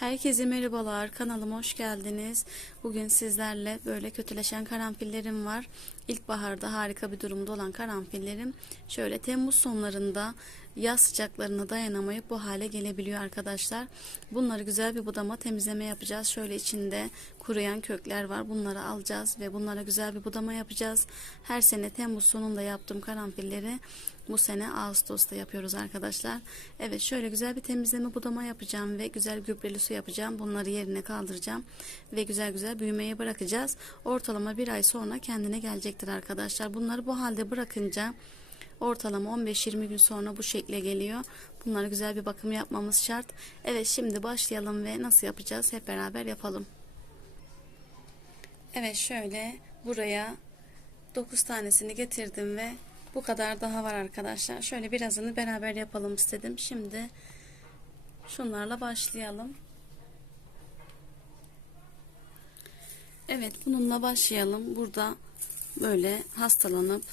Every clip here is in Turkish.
Herkese merhabalar. Kanalıma hoş geldiniz. Bugün sizlerle böyle kötüleşen karanfillerim var. İlkbaharda harika bir durumda olan karanfillerim şöyle Temmuz sonlarında yaz sıcaklarına dayanamayıp bu hale gelebiliyor arkadaşlar. Bunları güzel bir budama temizleme yapacağız. Şöyle içinde kuruyan kökler var. Bunları alacağız ve bunlara güzel bir budama yapacağız. Her sene Temmuz sonunda yaptığım karanfilleri bu sene Ağustos'ta yapıyoruz arkadaşlar. Evet şöyle güzel bir temizleme budama yapacağım ve güzel gübreli su yapacağım. Bunları yerine kaldıracağım ve güzel güzel büyümeye bırakacağız. Ortalama bir ay sonra kendine gelecektir arkadaşlar. Bunları bu halde bırakınca ortalama 15-20 gün sonra bu şekle geliyor. Bunlara güzel bir bakım yapmamız şart. Evet şimdi başlayalım ve nasıl yapacağız hep beraber yapalım. Evet şöyle buraya 9 tanesini getirdim ve bu kadar daha var arkadaşlar. Şöyle birazını beraber yapalım istedim. Şimdi şunlarla başlayalım. Evet bununla başlayalım. Burada böyle hastalanıp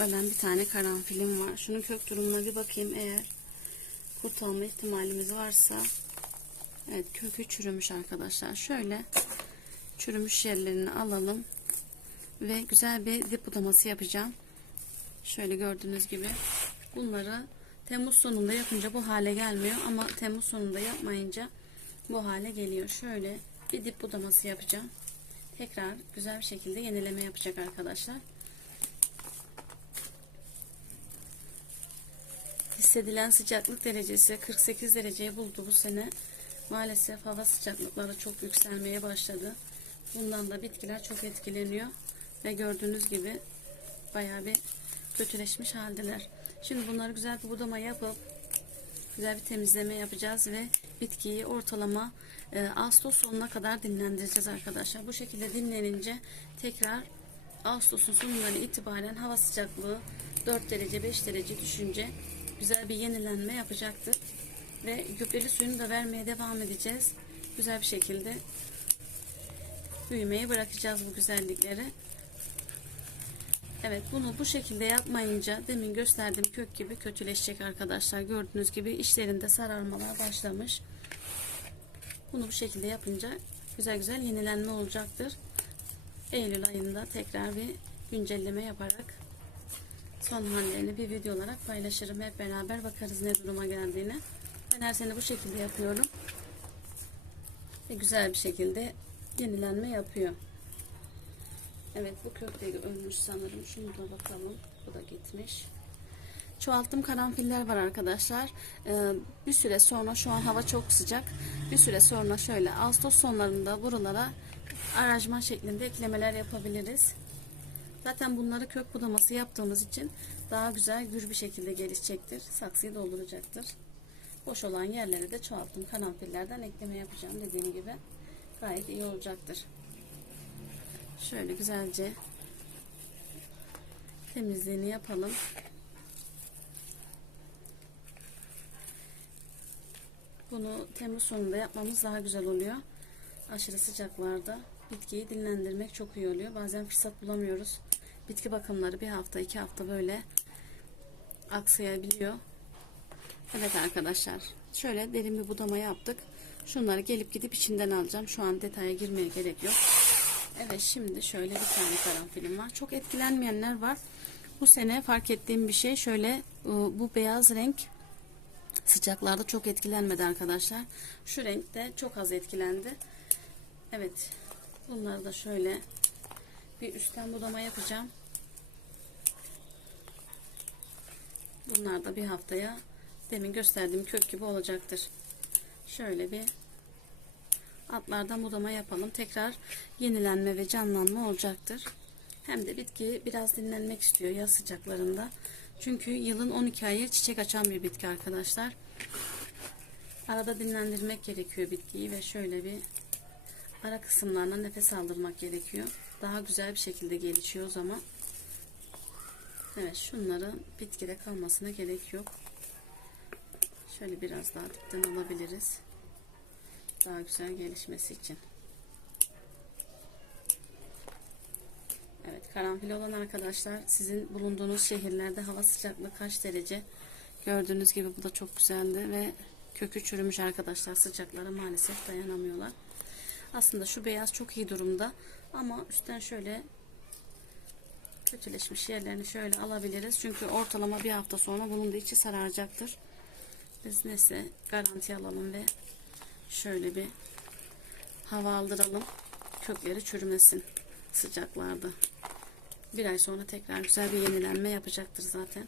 ölen bir tane karanfilim var. Şunun kök durumuna bir bakayım eğer kurtulma ihtimalimiz varsa. Evet kökü çürümüş arkadaşlar. Şöyle çürümüş yerlerini alalım ve güzel bir dip budaması yapacağım. Şöyle gördüğünüz gibi bunları Temmuz sonunda yapınca bu hale gelmiyor ama Temmuz sonunda yapmayınca bu hale geliyor. Şöyle bir dip budaması yapacağım. Tekrar güzel bir şekilde yenileme yapacak arkadaşlar. Hissedilen sıcaklık derecesi 48 dereceyi buldu bu sene. Maalesef hava sıcaklıkları çok yükselmeye başladı. Bundan da bitkiler çok etkileniyor. Ve gördüğünüz gibi bayağı bir kötüleşmiş haldeler. Şimdi bunları güzel bir budama yapıp güzel bir temizleme yapacağız ve bitkiyi ortalama e, Ağustos sonuna kadar dinlendireceğiz arkadaşlar. Bu şekilde dinlenince tekrar Ağustos'un sonundan itibaren hava sıcaklığı 4 derece 5 derece düşünce güzel bir yenilenme yapacaktır. Ve gübreli suyunu da vermeye devam edeceğiz. Güzel bir şekilde büyümeye bırakacağız bu güzellikleri. Evet bunu bu şekilde yapmayınca demin gösterdiğim kök gibi kötüleşecek arkadaşlar. Gördüğünüz gibi içlerinde sararmalar başlamış. Bunu bu şekilde yapınca güzel güzel yenilenme olacaktır. Eylül ayında tekrar bir güncelleme yaparak son hallerini bir video olarak paylaşırım. Hep beraber bakarız ne duruma geldiğine. Ben her sene bu şekilde yapıyorum. Ve güzel bir şekilde yenilenme yapıyor. Evet bu de ölmüş sanırım. Şunu da bakalım. Bu da gitmiş. Çoğalttım karanfiller var arkadaşlar. Ee, bir süre sonra şu an hava çok sıcak. Bir süre sonra şöyle Ağustos sonlarında buralara aranjman şeklinde eklemeler yapabiliriz. Zaten bunları kök budaması yaptığımız için daha güzel gür bir şekilde gelişecektir. Saksıyı dolduracaktır. Boş olan yerlere de çoğalttım karanfillerden ekleme yapacağım dediğim gibi. Gayet iyi olacaktır. Şöyle güzelce temizliğini yapalım. Bunu Temmuz sonunda yapmamız daha güzel oluyor. Aşırı sıcaklarda bitkiyi dinlendirmek çok iyi oluyor. Bazen fırsat bulamıyoruz. Bitki bakımları bir hafta iki hafta böyle aksayabiliyor. Evet arkadaşlar şöyle derin bir budama yaptık. Şunları gelip gidip içinden alacağım. Şu an detaya girmeye gerek yok. Evet şimdi şöyle bir tane karanfilim var. Çok etkilenmeyenler var. Bu sene fark ettiğim bir şey şöyle bu beyaz renk sıcaklarda çok etkilenmedi arkadaşlar. Şu renkte çok az etkilendi. Evet. Bunları da şöyle bir üstten budama yapacağım. Bunlar da bir haftaya demin gösterdiğim kök gibi olacaktır. Şöyle bir altlardan budama yapalım. Tekrar yenilenme ve canlanma olacaktır. Hem de bitki biraz dinlenmek istiyor yaz sıcaklarında. Çünkü yılın 12 ayı çiçek açan bir bitki arkadaşlar. Arada dinlendirmek gerekiyor bitkiyi ve şöyle bir ara kısımlarına nefes aldırmak gerekiyor. Daha güzel bir şekilde gelişiyor o zaman. Evet şunların bitkide kalmasına gerek yok. Şöyle biraz daha dipten alabiliriz. Daha güzel gelişmesi için. Evet karanfil olan arkadaşlar sizin bulunduğunuz şehirlerde hava sıcaklığı kaç derece? Gördüğünüz gibi bu da çok güzeldi ve Kökü çürümüş arkadaşlar. Sıcaklara maalesef dayanamıyorlar. Aslında şu beyaz çok iyi durumda. Ama üstten şöyle kötüleşmiş yerlerini şöyle alabiliriz. Çünkü ortalama bir hafta sonra bunun da içi sararacaktır. Biz neyse garanti alalım ve şöyle bir hava aldıralım. Kökleri çürümesin sıcaklarda. Bir ay sonra tekrar güzel bir yenilenme yapacaktır zaten.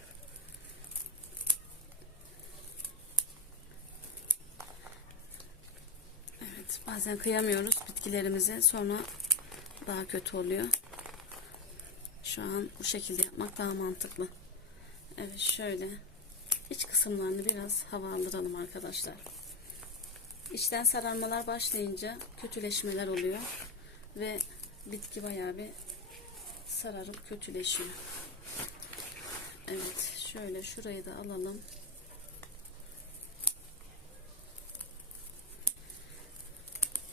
Evet bazen kıyamıyoruz bitkilerimize sonra daha kötü oluyor. Şu an bu şekilde yapmak daha mantıklı. Evet şöyle iç kısımlarını biraz hava aldıralım arkadaşlar. İçten sararmalar başlayınca kötüleşmeler oluyor ve bitki bayağı bir sararıp kötüleşiyor. Evet şöyle şurayı da alalım.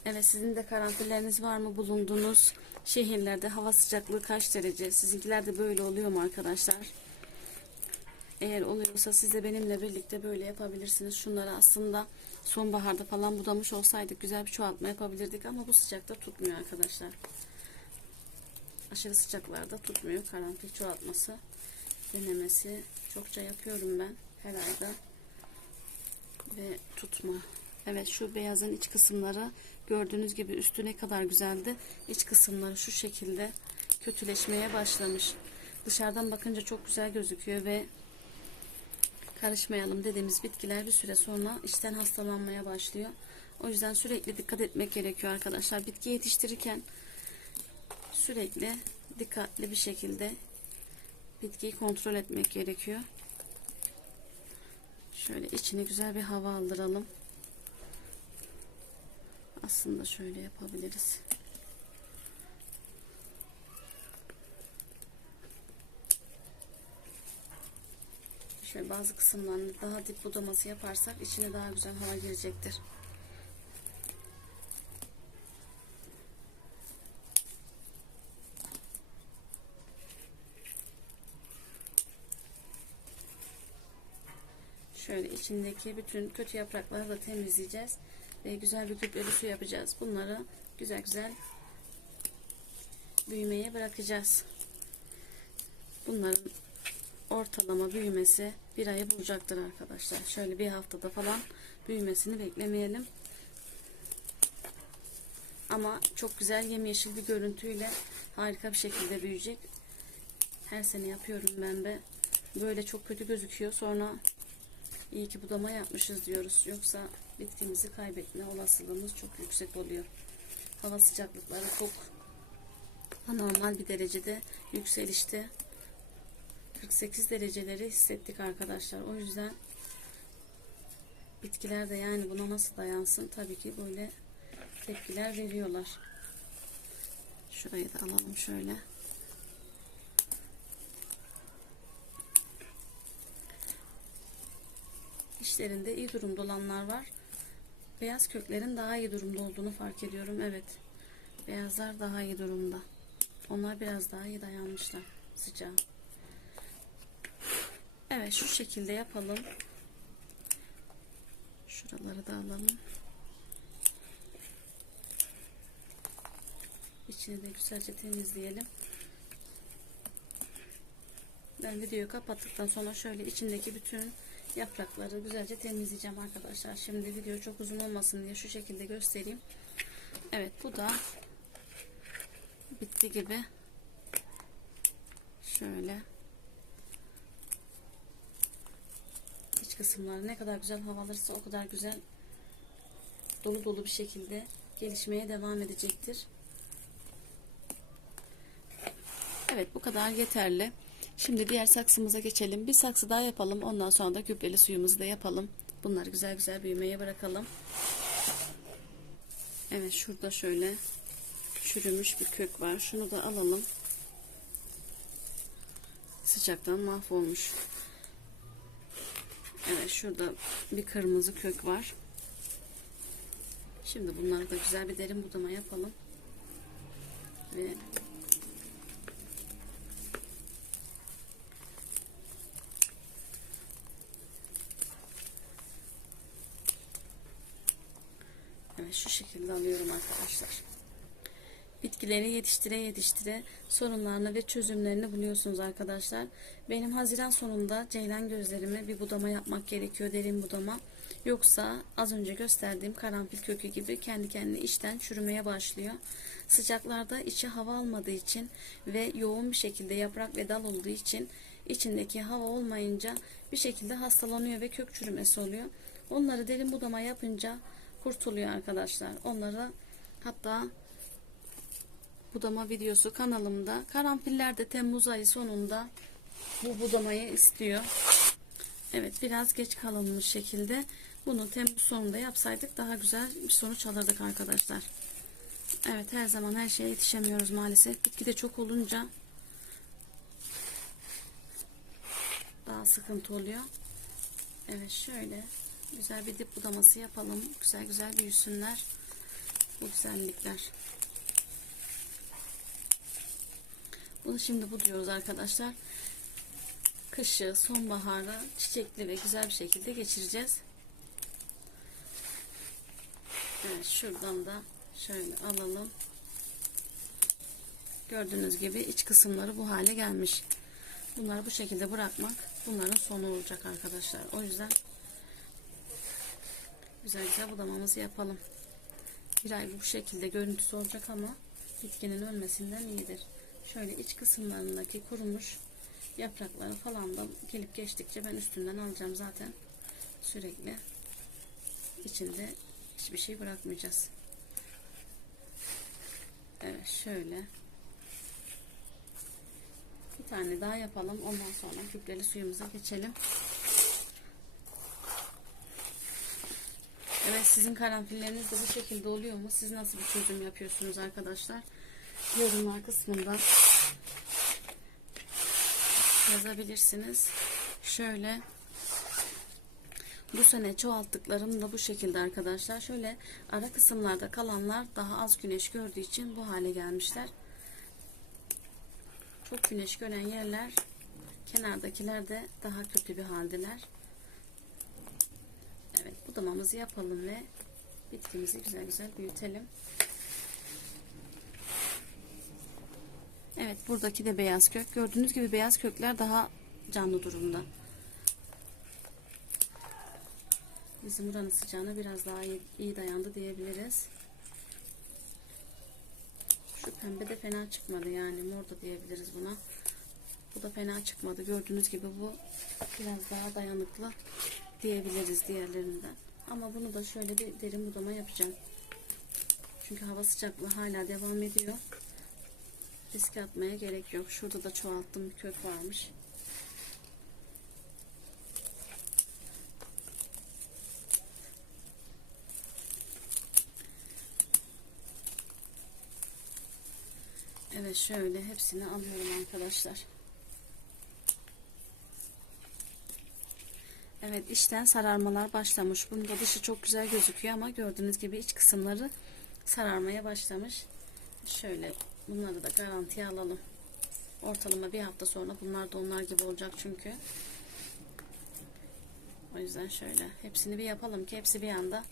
Evet sizin de karantinleriniz var mı bulunduğunuz şehirlerde hava sıcaklığı kaç derece? Sizinkiler de böyle oluyor mu arkadaşlar? Eğer oluyorsa siz de benimle birlikte böyle yapabilirsiniz. Şunları aslında sonbaharda falan budamış olsaydık güzel bir çoğaltma yapabilirdik ama bu sıcakta tutmuyor arkadaşlar. Aşırı sıcaklarda tutmuyor. Karanfil çoğaltması denemesi çokça yapıyorum ben her ayda. Ve tutma. Evet şu beyazın iç kısımları gördüğünüz gibi üstü ne kadar güzeldi. İç kısımları şu şekilde kötüleşmeye başlamış. Dışarıdan bakınca çok güzel gözüküyor ve karışmayalım dediğimiz bitkiler bir süre sonra içten hastalanmaya başlıyor. O yüzden sürekli dikkat etmek gerekiyor arkadaşlar. Bitki yetiştirirken sürekli dikkatli bir şekilde bitkiyi kontrol etmek gerekiyor. Şöyle içine güzel bir hava aldıralım. Aslında şöyle yapabiliriz. Şöyle bazı kısımlarını daha dip budaması yaparsak içine daha güzel hava girecektir. Şöyle içindeki bütün kötü yaprakları da temizleyeceğiz. Ve güzel bir gübreli su yapacağız. Bunları güzel güzel büyümeye bırakacağız. Bunların ortalama büyümesi bir ayı bulacaktır arkadaşlar. Şöyle bir haftada falan büyümesini beklemeyelim. Ama çok güzel yemyeşil bir görüntüyle harika bir şekilde büyüyecek. Her sene yapıyorum ben de. Böyle çok kötü gözüküyor. Sonra iyi ki budama yapmışız diyoruz. Yoksa bitkimizi kaybetme olasılığımız çok yüksek oluyor. Hava sıcaklıkları çok anormal bir derecede yükselişte 48 dereceleri hissettik arkadaşlar. O yüzden bitkiler de yani buna nasıl dayansın? Tabii ki böyle tepkiler veriyorlar. Şurayı da alalım şöyle. İşlerinde iyi durumda olanlar var. Beyaz köklerin daha iyi durumda olduğunu fark ediyorum. Evet. Beyazlar daha iyi durumda. Onlar biraz daha iyi dayanmışlar sıcağa. Evet şu şekilde yapalım. Şuraları da alalım. İçini de güzelce temizleyelim. Ben videoyu kapattıktan sonra şöyle içindeki bütün yaprakları güzelce temizleyeceğim arkadaşlar. Şimdi video çok uzun olmasın diye şu şekilde göstereyim. Evet bu da bitti gibi. Şöyle. iç kısımları ne kadar güzel hava alırsa o kadar güzel dolu dolu bir şekilde gelişmeye devam edecektir. Evet bu kadar yeterli. Şimdi diğer saksımıza geçelim. Bir saksı daha yapalım. Ondan sonra da gübreli suyumuzu da yapalım. Bunları güzel güzel büyümeye bırakalım. Evet şurada şöyle çürümüş bir kök var. Şunu da alalım. Sıcaktan mahvolmuş. Evet şurada bir kırmızı kök var. Şimdi bunları da güzel bir derin budama yapalım. Ve şu şekilde alıyorum arkadaşlar. Bitkileri yetiştire yetiştire sorunlarını ve çözümlerini buluyorsunuz arkadaşlar. Benim Haziran sonunda ceylan gözlerime bir budama yapmak gerekiyor derin budama. Yoksa az önce gösterdiğim karanfil kökü gibi kendi kendine içten çürümeye başlıyor. Sıcaklarda içi hava almadığı için ve yoğun bir şekilde yaprak ve dal olduğu için içindeki hava olmayınca bir şekilde hastalanıyor ve kök çürümesi oluyor. Onları derin budama yapınca kurtuluyor arkadaşlar. Onları hatta budama videosu kanalımda. Karanfiller de Temmuz ayı sonunda bu budamayı istiyor. Evet biraz geç kalınmış şekilde bunu Temmuz sonunda yapsaydık daha güzel bir sonuç alırdık arkadaşlar. Evet her zaman her şeye yetişemiyoruz maalesef. Bitki de çok olunca daha sıkıntı oluyor. Evet şöyle güzel bir dip budaması yapalım. Güzel güzel büyüsünler. Bu güzellikler. Bunu şimdi buduyoruz arkadaşlar. Kışı, sonbaharı çiçekli ve güzel bir şekilde geçireceğiz. Evet şuradan da şöyle alalım. Gördüğünüz gibi iç kısımları bu hale gelmiş. Bunları bu şekilde bırakmak bunların sonu olacak arkadaşlar. O yüzden güzel güzel budamamızı yapalım. Bir ay bu şekilde görüntüsü olacak ama bitkinin ölmesinden iyidir. Şöyle iç kısımlarındaki kurumuş yaprakları falan da gelip geçtikçe ben üstünden alacağım zaten. Sürekli içinde hiçbir şey bırakmayacağız. Evet şöyle bir tane daha yapalım. Ondan sonra küpleli suyumuza geçelim. Evet sizin karanfilleriniz de bu şekilde oluyor mu? Siz nasıl bir çözüm yapıyorsunuz arkadaşlar? Yorumlar kısmında yazabilirsiniz. Şöyle bu sene çoğalttıklarım da bu şekilde arkadaşlar. Şöyle ara kısımlarda kalanlar daha az güneş gördüğü için bu hale gelmişler. Çok güneş gören yerler kenardakiler de daha kötü bir haldeler. Budamamızı yapalım ve bitkimizi güzel güzel büyütelim. Evet buradaki de beyaz kök. Gördüğünüz gibi beyaz kökler daha canlı durumda. Bizim buranın sıcağına biraz daha iyi, iyi dayandı diyebiliriz. Şu pembe de fena çıkmadı yani mor da diyebiliriz buna. Bu da fena çıkmadı. Gördüğünüz gibi bu biraz daha dayanıklı diyebiliriz diğerlerinden. Ama bunu da şöyle bir derin budama yapacağım. Çünkü hava sıcaklığı hala devam ediyor. Riske atmaya gerek yok. Şurada da çoğalttım bir kök varmış. Evet şöyle hepsini alıyorum arkadaşlar. Evet içten sararmalar başlamış. Bunun da dışı çok güzel gözüküyor ama gördüğünüz gibi iç kısımları sararmaya başlamış. Şöyle bunları da garantiye alalım. Ortalama bir hafta sonra bunlar da onlar gibi olacak çünkü. O yüzden şöyle hepsini bir yapalım ki hepsi bir anda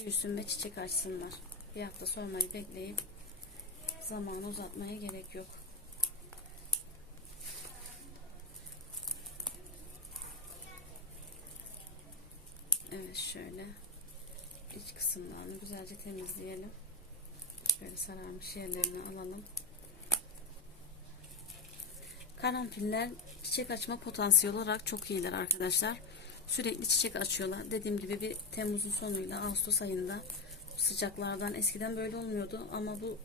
büyüsün ve çiçek açsınlar. Bir hafta sonrayı bekleyip zamanı uzatmaya gerek yok. Evet şöyle iç kısımlarını güzelce temizleyelim. Şöyle sararmış yerlerini alalım. Karanfiller çiçek açma potansiyeli olarak çok iyiler arkadaşlar. Sürekli çiçek açıyorlar. Dediğim gibi bir Temmuz'un sonuyla Ağustos ayında sıcaklardan eskiden böyle olmuyordu ama bu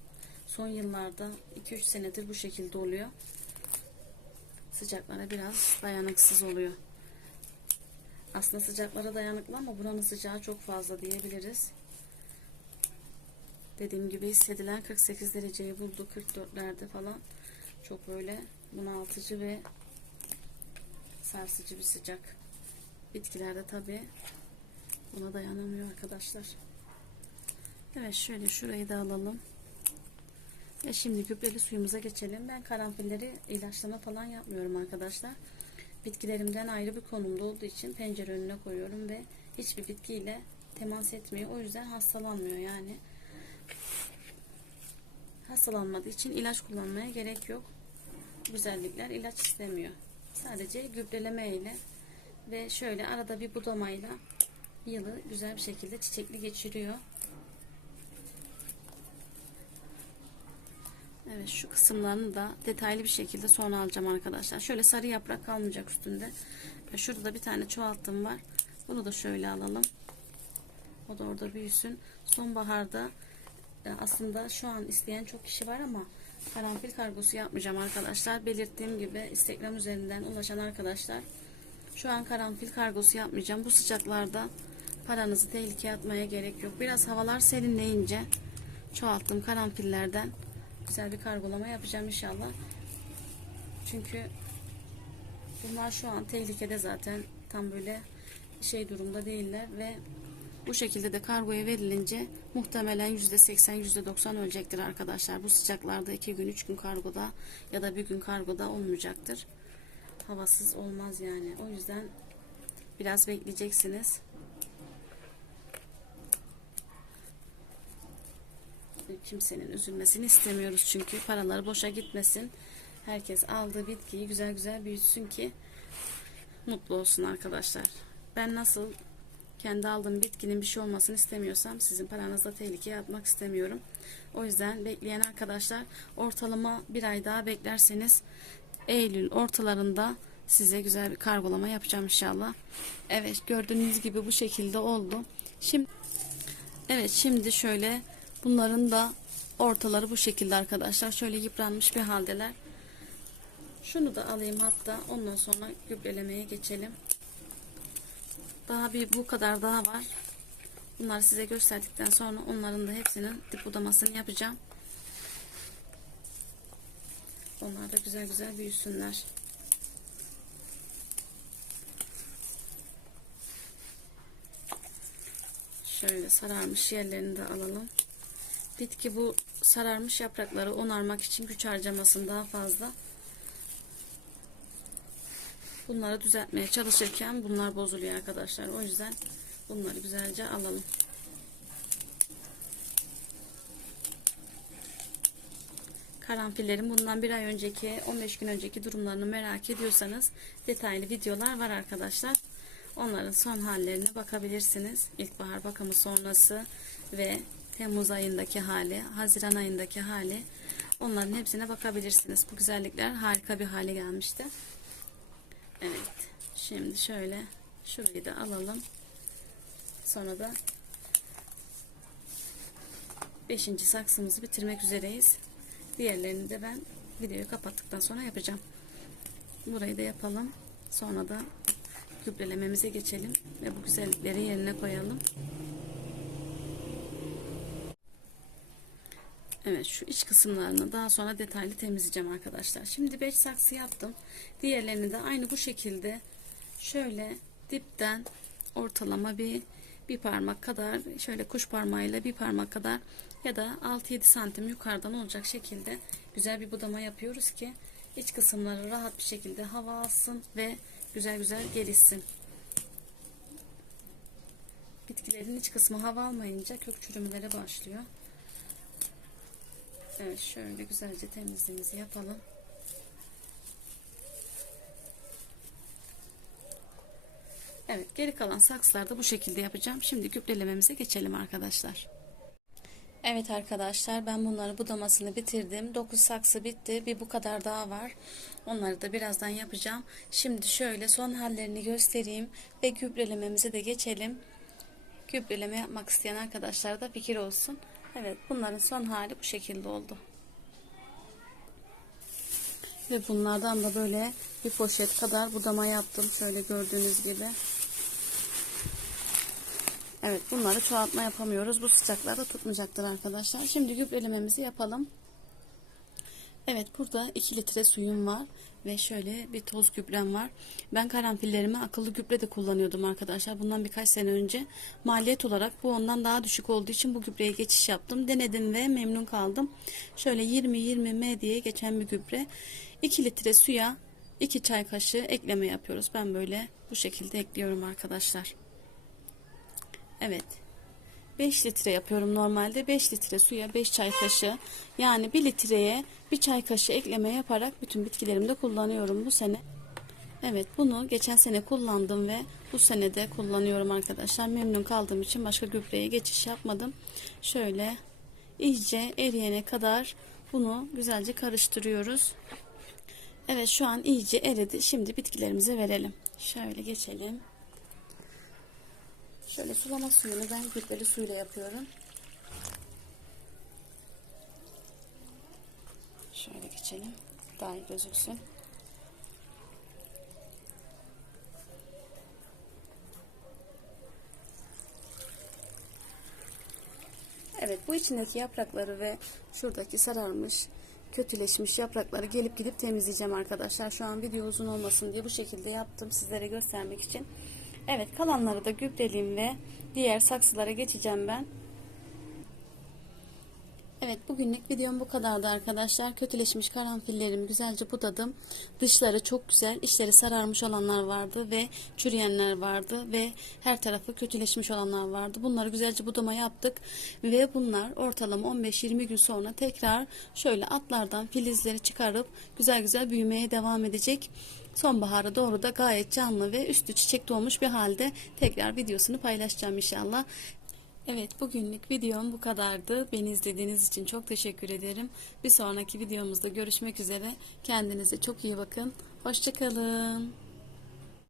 son yıllarda 2-3 senedir bu şekilde oluyor. Sıcaklara biraz dayanıksız oluyor. Aslında sıcaklara dayanıklı ama buranın sıcağı çok fazla diyebiliriz. Dediğim gibi hissedilen 48 dereceyi buldu 44'lerde falan. Çok böyle bunaltıcı ve sarsıcı bir sıcak. Bitkilerde tabi buna dayanamıyor arkadaşlar. Evet şöyle şurayı da alalım. Ve şimdi gübreli suyumuza geçelim. Ben karanfilleri ilaçlama falan yapmıyorum arkadaşlar. Bitkilerimden ayrı bir konumda olduğu için pencere önüne koyuyorum ve hiçbir bitkiyle temas etmiyor. O yüzden hastalanmıyor yani. Hastalanmadığı için ilaç kullanmaya gerek yok. Güzellikler ilaç istemiyor. Sadece gübreleme ile ve şöyle arada bir budamayla yılı güzel bir şekilde çiçekli geçiriyor. Evet şu kısımlarını da detaylı bir şekilde sonra alacağım arkadaşlar. Şöyle sarı yaprak kalmayacak üstünde. Şurada da bir tane çoğaltım var. Bunu da şöyle alalım. O da orada büyüsün. Sonbaharda e, aslında şu an isteyen çok kişi var ama karanfil kargosu yapmayacağım arkadaşlar. Belirttiğim gibi Instagram üzerinden ulaşan arkadaşlar şu an karanfil kargosu yapmayacağım. Bu sıcaklarda paranızı tehlikeye atmaya gerek yok. Biraz havalar serinleyince çoğalttığım karanfillerden güzel bir kargolama yapacağım inşallah. Çünkü bunlar şu an tehlikede zaten tam böyle şey durumda değiller ve bu şekilde de kargoya verilince muhtemelen %80 %90 ölecektir arkadaşlar. Bu sıcaklarda 2 gün 3 gün kargoda ya da bir gün kargoda olmayacaktır. Havasız olmaz yani. O yüzden biraz bekleyeceksiniz. Kimsenin üzülmesini istemiyoruz çünkü paraları boşa gitmesin. Herkes aldığı bitkiyi güzel güzel büyütsün ki mutlu olsun arkadaşlar. Ben nasıl kendi aldığım bitkinin bir şey olmasını istemiyorsam sizin paranızı da tehlikeye atmak istemiyorum. O yüzden bekleyen arkadaşlar ortalama bir ay daha beklerseniz Eylül ortalarında size güzel bir kargolama yapacağım inşallah. Evet gördüğünüz gibi bu şekilde oldu. Şimdi Evet şimdi şöyle bunların da ortaları bu şekilde arkadaşlar. Şöyle yıpranmış bir haldeler. Şunu da alayım hatta ondan sonra gübrelemeye geçelim. Daha bir bu kadar daha var. Bunları size gösterdikten sonra onların da hepsinin dip budamasını yapacağım. Onlar da güzel güzel büyüsünler. Şöyle sararmış yerlerini de alalım. Bitki bu sararmış yaprakları onarmak için güç harcamasın daha fazla. Bunları düzeltmeye çalışırken bunlar bozuluyor arkadaşlar. O yüzden bunları güzelce alalım. Karanfillerin bundan bir ay önceki 15 gün önceki durumlarını merak ediyorsanız detaylı videolar var arkadaşlar. Onların son hallerine bakabilirsiniz. İlkbahar bakımı sonrası ve Temmuz ayındaki hali, Haziran ayındaki hali. Onların hepsine bakabilirsiniz. Bu güzellikler harika bir hale gelmişti. Evet. Şimdi şöyle şurayı da alalım. Sonra da 5. saksımızı bitirmek üzereyiz. Diğerlerini de ben videoyu kapattıktan sonra yapacağım. Burayı da yapalım. Sonra da gübrelememize geçelim ve bu güzellikleri yerine koyalım. Evet şu iç kısımlarını daha sonra detaylı temizleyeceğim arkadaşlar. Şimdi 5 saksı yaptım. Diğerlerini de aynı bu şekilde şöyle dipten ortalama bir bir parmak kadar şöyle kuş parmağıyla bir parmak kadar ya da 6-7 santim yukarıdan olacak şekilde güzel bir budama yapıyoruz ki iç kısımları rahat bir şekilde hava alsın ve güzel güzel gelişsin. Bitkilerin iç kısmı hava almayınca kök çürümelere başlıyor. Evet şöyle güzelce temizliğimizi yapalım. Evet geri kalan saksılarda bu şekilde yapacağım. Şimdi gübrelememize geçelim arkadaşlar. Evet arkadaşlar ben bunları budamasını bitirdim. 9 saksı bitti. Bir bu kadar daha var. Onları da birazdan yapacağım. Şimdi şöyle son hallerini göstereyim ve gübrelememize de geçelim. Gübreleme yapmak isteyen arkadaşlar da fikir olsun. Evet bunların son hali bu şekilde oldu. Ve bunlardan da böyle bir poşet kadar budama yaptım. Şöyle gördüğünüz gibi. Evet bunları çoğaltma yapamıyoruz. Bu sıcaklarda tutmayacaktır arkadaşlar. Şimdi gübrelememizi yapalım. Evet burada 2 litre suyum var ve şöyle bir toz gübrem var. Ben karanfillerimi akıllı gübre de kullanıyordum arkadaşlar. Bundan birkaç sene önce maliyet olarak bu ondan daha düşük olduğu için bu gübreye geçiş yaptım. Denedim ve memnun kaldım. Şöyle 20-20 M diye geçen bir gübre. 2 litre suya 2 çay kaşığı ekleme yapıyoruz. Ben böyle bu şekilde ekliyorum arkadaşlar. Evet 5 litre yapıyorum normalde. 5 litre suya 5 çay kaşığı yani 1 litreye 1 çay kaşığı ekleme yaparak bütün bitkilerimde kullanıyorum bu sene. Evet bunu geçen sene kullandım ve bu sene de kullanıyorum arkadaşlar. Memnun kaldığım için başka gübreye geçiş yapmadım. Şöyle iyice eriyene kadar bunu güzelce karıştırıyoruz. Evet şu an iyice eridi. Şimdi bitkilerimize verelim. Şöyle geçelim. Şöyle sulama suyunu ben gübreli suyla yapıyorum. Şöyle geçelim. Daha iyi gözüksün. Evet bu içindeki yaprakları ve şuradaki sararmış kötüleşmiş yaprakları gelip gidip temizleyeceğim arkadaşlar. Şu an video uzun olmasın diye bu şekilde yaptım sizlere göstermek için. Evet kalanları da gübreleyeyim ve diğer saksılara geçeceğim ben. Evet bugünlük videom bu kadardı arkadaşlar. Kötüleşmiş karanfillerimi güzelce budadım. Dışları çok güzel, içleri sararmış olanlar vardı ve çürüyenler vardı ve her tarafı kötüleşmiş olanlar vardı. Bunları güzelce budama yaptık ve bunlar ortalama 15-20 gün sonra tekrar şöyle atlardan filizleri çıkarıp güzel güzel büyümeye devam edecek. Sonbahara doğru da gayet canlı ve üstü çiçek dolmuş bir halde tekrar videosunu paylaşacağım inşallah. Evet bugünlük videom bu kadardı. Beni izlediğiniz için çok teşekkür ederim. Bir sonraki videomuzda görüşmek üzere. Kendinize çok iyi bakın. Hoşçakalın.